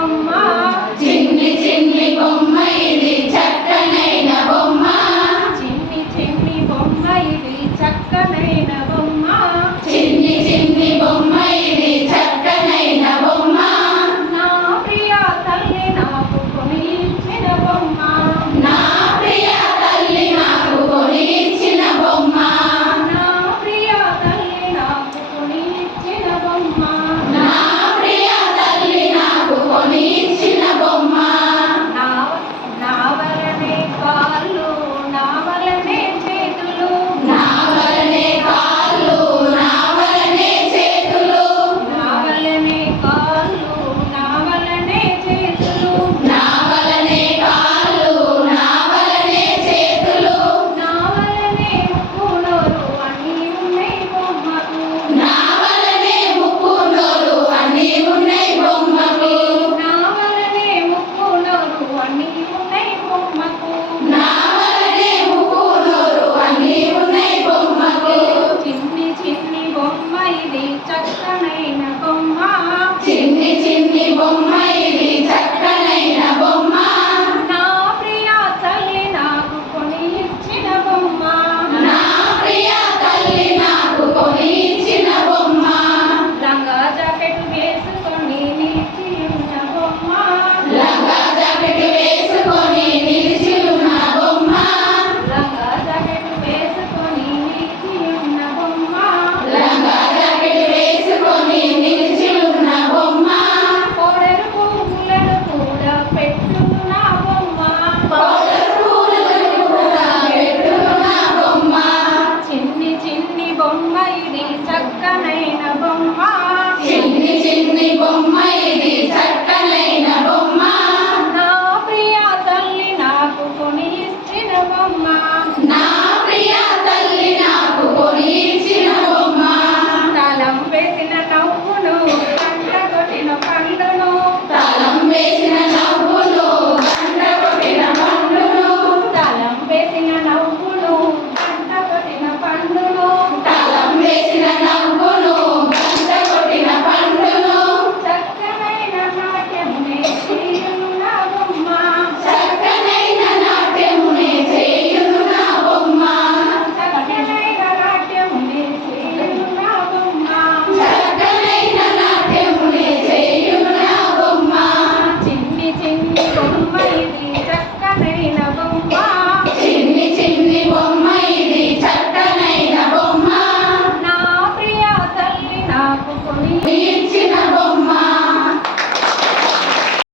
con más. oh my We